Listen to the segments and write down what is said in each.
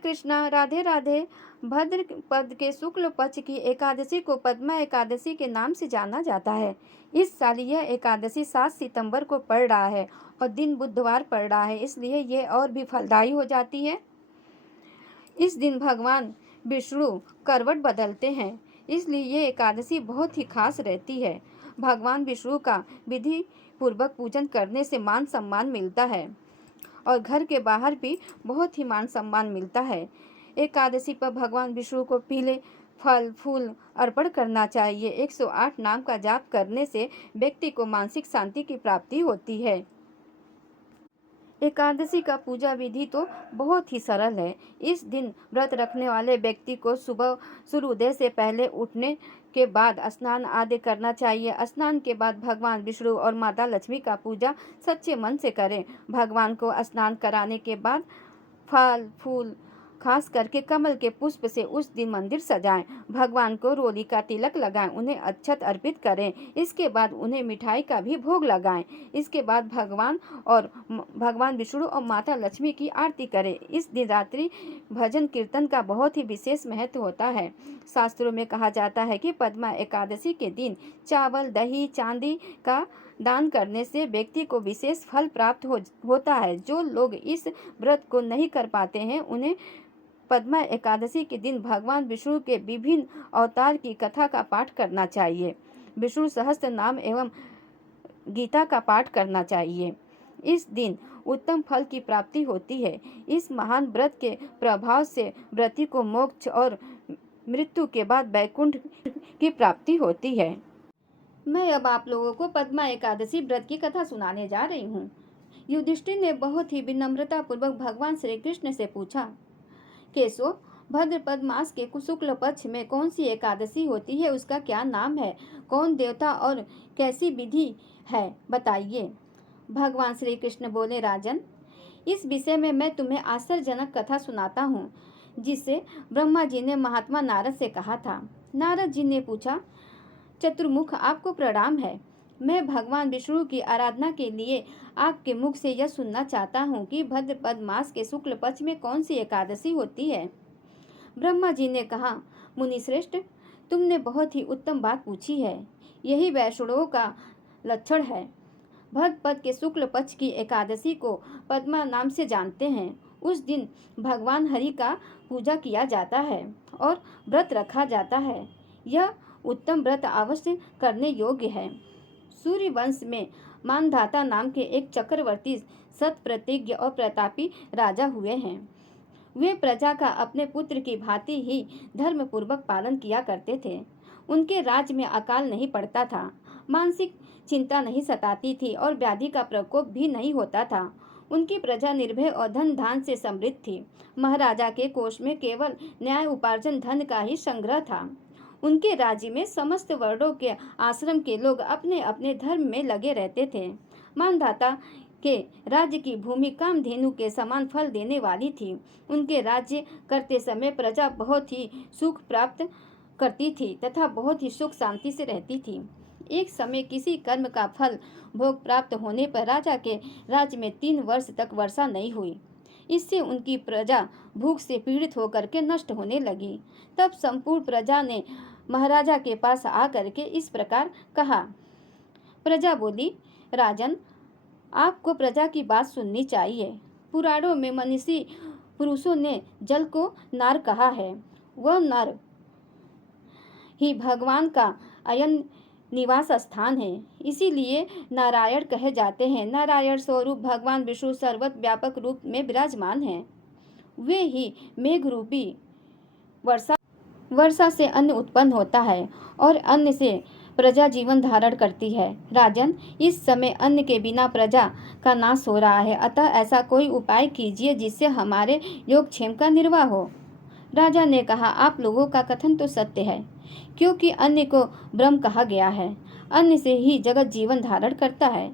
कृष्णा, राधे राधे। भद्र पद के शुक्ल पक्ष की एकादशी को पद्मा एकादशी के नाम से जाना जाता है। इस साल यह एकादशी 7 सितंबर को पड़ रहा है और दिन बुधवार पड़ रहा है, इसलिए ये और भी फलदायी हो जाती है। इस दिन भगवान विष्णु करवट बदलते हैं, इसलिए ये एकादशी बहुत ही खास रहती है। भगवान विष्णु का विधि पूर्वक पूजन करने से मान सम्मान मिलता है और घर के बाहर भी बहुत ही मान सम्मान मिलता है। एकादशी पर भगवान विष्णु को पीले फल फूल अर्पण करना चाहिए। 108 नाम का जाप करने से व्यक्ति को मानसिक शांति की प्राप्ति होती है। एकादशी का पूजा विधि तो बहुत ही सरल है। इस दिन व्रत रखने वाले व्यक्ति को सुबह सूर्योदय से पहले उठने के बाद स्नान आदि करना चाहिए। स्नान के बाद भगवान विष्णु और माता लक्ष्मी का पूजा सच्चे मन से करें। भगवान को स्नान कराने के बाद फल फूल खास करके कमल के पुष्प से उस दिन मंदिर सजाएं। भगवान को रोली का तिलक लगाएं, उन्हें अक्षत अर्पित करें। इसके बाद उन्हें मिठाई का भी भोग लगाएं। इसके बाद भगवान विष्णु और माता लक्ष्मी की आरती करें। इस दिन रात्रि भजन कीर्तन का बहुत ही विशेष महत्व होता है। शास्त्रों में कहा जाता है कि पद्मा एकादशी के दिन चावल, दही, चांदी का दान करने से व्यक्ति को विशेष फल प्राप्त होता है। जो लोग इस व्रत को नहीं कर पाते हैं, उन्हें पद्मा एकादशी के दिन भगवान विष्णु के विभिन्न अवतार की कथा का पाठ करना चाहिए। विष्णु सहस्त्र नाम एवं गीता का पाठ करना चाहिए। इस दिन उत्तम फल की प्राप्ति होती है। इस महान व्रत के प्रभाव से व्रती को मोक्ष और मृत्यु के बाद वैकुंठ की प्राप्ति होती है। मैं अब आप लोगों को पद्मा एकादशी व्रत की कथा सुनाने जा रही हूँ। युधिष्ठिर ने बहुत ही विनम्रता पूर्वक भगवान श्री कृष्ण से पूछा, केशव, भाद्रपद मास के शुक्ल पक्ष में कौन सी एकादशी होती है, उसका क्या नाम है, कौन देवता और कैसी विधि है, बताइए। भगवान श्री कृष्ण बोले, राजन, इस विषय में मैं तुम्हें आश्चर्यजनक कथा सुनाता हूँ, जिसे ब्रह्मा जी ने महात्मा नारद से कहा था। नारद जी ने पूछा, चतुर्मुख, आपको प्रणाम है। मैं भगवान विष्णु की आराधना के लिए आपके मुख से यह सुनना चाहता हूँ कि भाद्रपद मास के शुक्ल पक्ष में कौन सी एकादशी होती है। ब्रह्मा जी ने कहा, मुनिश्रेष्ठ, तुमने बहुत ही उत्तम बात पूछी है। यही वैष्णवों का लक्षण है। भाद्रपद के शुक्ल पक्ष की एकादशी को पद्मा नाम से जानते हैं। उस दिन भगवान हरि का पूजा किया जाता है और व्रत रखा जाता है। यह उत्तम व्रत अवश्य करने योग्य है। सूर्य वंश में मानधाता नाम के एक चक्रवर्ती सत प्रतिज्ञ और प्रतापी राजा हुए हैं। वे प्रजा का अपने पुत्र की भांति ही धर्म पूर्वक पालन किया करते थे। उनके राज्य में अकाल नहीं पड़ता था, मानसिक चिंता नहीं सताती थी और व्याधि का प्रकोप भी नहीं होता था। उनकी प्रजा निर्भय और धन धान से समृद्ध थी। महाराजा के कोष में केवल न्याय उपार्जन धन का ही संग्रह था। उनके राज्य में समस्त वर्णों के आश्रम के लोग अपने अपने धर्म में लगे रहते थे। मानधाता के राज्य की भूमि कामधेनु के समान फल देने वाली थी। उनके राज्य करते समय प्रजा बहुत ही सुख प्राप्त करती थी तथा बहुत ही सुख शांति से रहती थी। एक समय किसी कर्म का फल भोग प्राप्त होने पर राजा के राज्य में 3 वर्ष तक वर्षा नहीं हुई। इससे उनकी प्रजा भूख से पीड़ित होकर के नष्ट होने लगी। तब संपूर्ण प्रजा ने महाराजा के पास आकर के इस प्रकार कहा। प्रजा बोली, राजन, आपको प्रजा की बात सुननी चाहिए। पुराणों में मनीषी पुरुषों ने जल को नार कहा है। वह नर ही भगवान का अयन निवास स्थान है, इसीलिए नारायण कहे जाते हैं। नारायण स्वरूप भगवान विष्णु सर्वत्र व्यापक रूप में विराजमान हैं। वे ही मेघ रूपी वर्षा से अन्न उत्पन्न होता है और अन्न से प्रजा जीवन धारण करती है। राजन, इस समय अन्न के बिना प्रजा का नाश हो रहा है, अतः ऐसा कोई उपाय कीजिए जिससे हमारे योगक्षेम का निर्वाह हो। राजा ने कहा, आप लोगों का कथन तो सत्य है, क्योंकि अन्न को ब्रह्म कहा गया है। अन्न से ही जगत जीवन धारण करता है।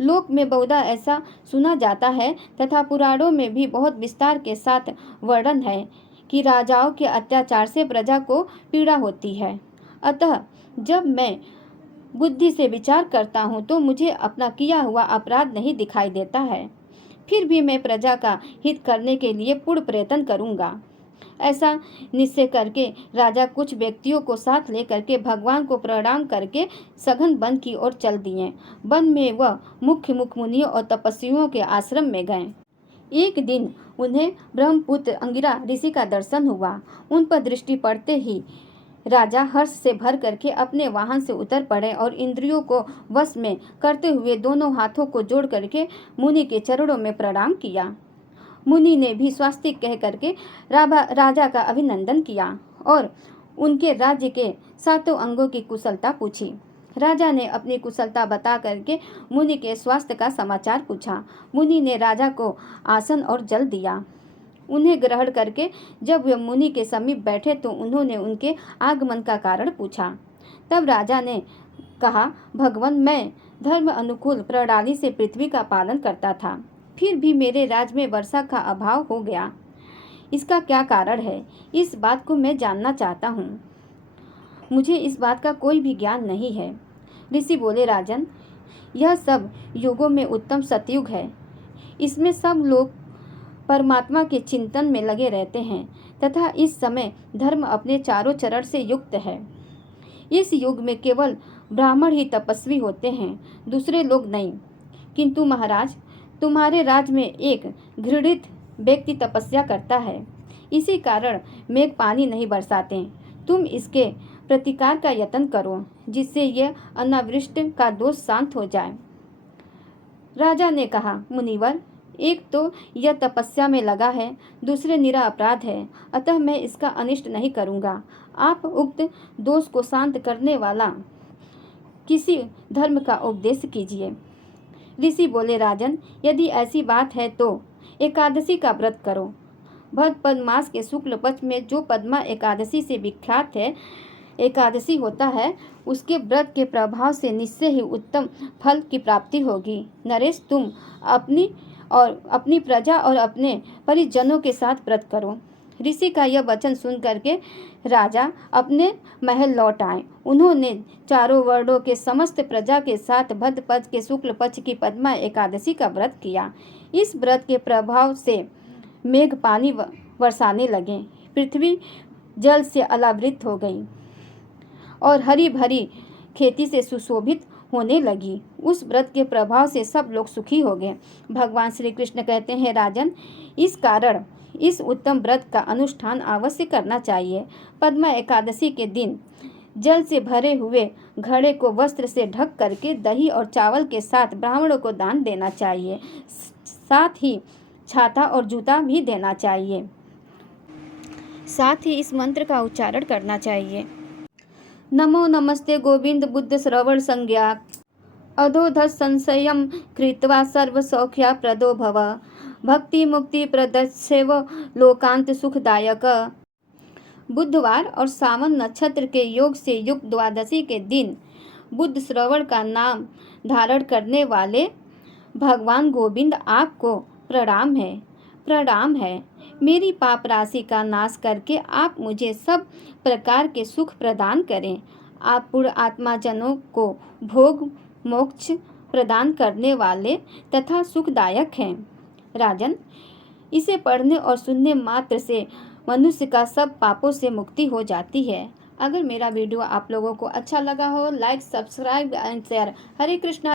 लोक में बहुधा ऐसा सुना जाता है तथा पुराणों में भी बहुत विस्तार के साथ वर्णन है कि राजाओं के अत्याचार से प्रजा को पीड़ा होती है। अतः जब मैं बुद्धि से विचार करता हूँ तो मुझे अपना किया हुआ अपराध नहीं दिखाई देता है। फिर भी मैं प्रजा का हित करने के लिए पूर्ण प्रयत्न करूँगा। ऐसा निश्चय करके राजा कुछ व्यक्तियों को साथ लेकर के भगवान को प्रणाम करके सघन वन की ओर चल दिए। वन में वह मुख्य मुनियों और तपस्वियों के आश्रम में गए। एक दिन उन्हें ब्रह्मपुत्र अंगिरा ऋषि का दर्शन हुआ। उन पर दृष्टि पड़ते ही राजा हर्ष से भर करके अपने वाहन से उतर पड़े और इंद्रियों को वश में करते हुए दोनों हाथों को जोड़ करके मुनि के चरणों में प्रणाम किया। मुनि ने भी स्वास्तिक कह करके राजा का अभिनंदन किया और उनके राज्य के सातों अंगों की कुशलता पूछी। राजा ने अपनी कुशलता बता करके मुनि के स्वास्थ्य का समाचार पूछा। मुनि ने राजा को आसन और जल दिया। उन्हें ग्रहण करके जब वे मुनि के समीप बैठे तो उन्होंने उनके आगमन का कारण पूछा। तब राजा ने कहा, भगवान, मैं धर्म अनुकूल प्रणाली से पृथ्वी का पालन करता था, फिर भी मेरे राज्य में वर्षा का अभाव हो गया। इसका क्या कारण है? इस बात को मैं जानना चाहता हूँ। मुझे इस बात का कोई भी ज्ञान नहीं है। ऋषि बोले, राजन, यह सब युगों में उत्तम सतयुग है। इसमें सब लोग परमात्मा के चिंतन में लगे रहते हैं तथा इस समय धर्म अपने चारों चरण से युक्त है। इस युग में केवल ब्राह्मण ही तपस्वी होते हैं, दूसरे लोग नहीं। किंतु महाराज, तुम्हारे राज्य में एक घृणित व्यक्ति तपस्या करता है, इसी कारण मेघ पानी नहीं बरसाते। तुम इसके प्रतिकार का यत्न करो, जिससे यह अनावृष्टि का दोष शांत हो जाए। राजा ने कहा, मुनिवर, एक तो यह तपस्या में लगा है, दूसरे निरा अपराध है, अतः मैं इसका अनिष्ट नहीं करूँगा। आप उक्त दोष को शांत करने वाला किसी धर्म का उपदेश कीजिए। ऋषि बोले, राजन, यदि ऐसी बात है तो एकादशी का व्रत करो। भाद्रपद मास के शुक्ल पक्ष में जो पद्मा एकादशी से विख्यात है एकादशी होता है, उसके व्रत के प्रभाव से निश्चय ही उत्तम फल की प्राप्ति होगी। नरेश, तुम अपनी प्रजा और अपने परिजनों के साथ व्रत करो। ऋषि का यह वचन सुन करके राजा अपने महल लौट आए। उन्होंने चारों वर्णों के समस्त प्रजा के साथ भाद्रपद के शुक्ल पक्ष की पद्मा एकादशी का व्रत किया। इस व्रत के प्रभाव से मेघ पानी बरसाने लगे, पृथ्वी जल से अलावृत हो गई और हरी भरी खेती से सुशोभित होने लगी। उस व्रत के प्रभाव से सब लोग सुखी हो गए। भगवान श्री कृष्ण कहते हैं, राजन, इस कारण इस उत्तम व्रत का अनुष्ठान अवश्य करना चाहिए। पद्मा एकादशी के दिन जल से भरे हुए घड़े को वस्त्र से ढक करके दही और चावल के साथ ब्राह्मणों को दान देना चाहिए। साथ ही छाता और जूता भी देना चाहिए। साथ ही इस मंत्र का उच्चारण करना चाहिए। नमो नमस्ते गोविंद बुद्ध श्रवण संज्ञा अधोधत संशयम कृत्वा सर्व सौख्या प्रदो भव भक्ति मुक्ति प्रदस्यव लोकांत सुखदायक। बुधवार और सावन नक्षत्र के योग से युक्त द्वादशी के दिन बुद्ध श्रवण का नाम धारण करने वाले भगवान गोविंद आपको प्रणाम है। प्रणाम है। मेरी पाप राशि का नाश करके आप मुझे सब प्रकार के सुख प्रदान करें। आप पूर्ण आत्मा जनों को भोग मोक्ष प्रदान करने वाले तथा सुखदायक हैं। राजन, इसे पढ़ने और सुनने मात्र से मनुष्य का सब पापों से मुक्ति हो जाती है। अगर मेरा वीडियो आप लोगों को अच्छा लगा हो, like, subscribe and share. Hare Krishna.